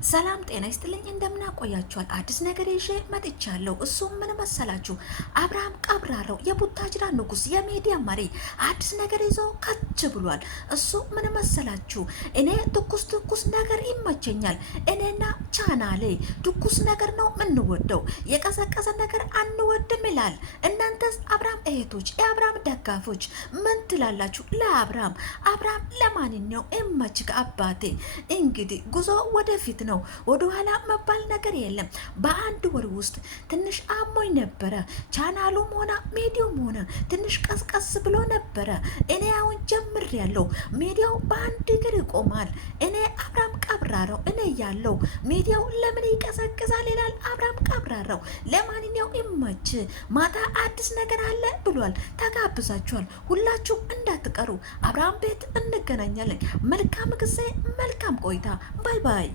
ሰላም ጤና ይስጥልኝ። እንደምን አቆያችኋል? አዲስ ነገር ይዤ መጥቻለሁ። እሱም ምን መሰላችሁ? አብርሃም ቀብራራው የቡታጅራ ንጉስ፣ የሚዲያ መሪ አዲስ ነገር ይዞ ከች ብሏል። እሱ ምን መሰላችሁ? እኔ ትኩስ ነገር ይመቸኛል። እኔና ቻናሌ ትኩስ ነገር ነው የምንወደው፣ የቀዘቀዘ ነገር አንወድም ይላል። እናንተስ አብርሃም እህቶች፣ የአብርሃም ደጋፎች ምን ትላላችሁ? አብርሃም ለማንኛው ይመችክ አባቴ። እንግዲህ ጉዞ ወደፊት ነው። ወደ ኋላ መባል ነገር የለም። በአንድ ወር ውስጥ ትንሽ አሞኝ ነበረ። ቻናሉም ሆነ ሚዲያውም ሆነ ትንሽ ቀስቀስ ብሎ ነበረ። እኔ አሁን ጀምር ያለው ሚዲያው በአንድ እግር ይቆማል። እኔ አብርሃም ቀብራራው እኔ ያለው ሚዲያው ለምን ይቀዘቅዛል ይላል አብርሃም ቀብራራው። ለማንኛው ይመች። ማታ አዲስ ነገር አለ ብሏል። ተጋብዛችኋል። ሁላችሁ እንዳትቀሩ። አብርሃም ቤት እንገናኛለን። መልካም ጊዜ፣ መልካም ቆይታ። ባይ ባይ።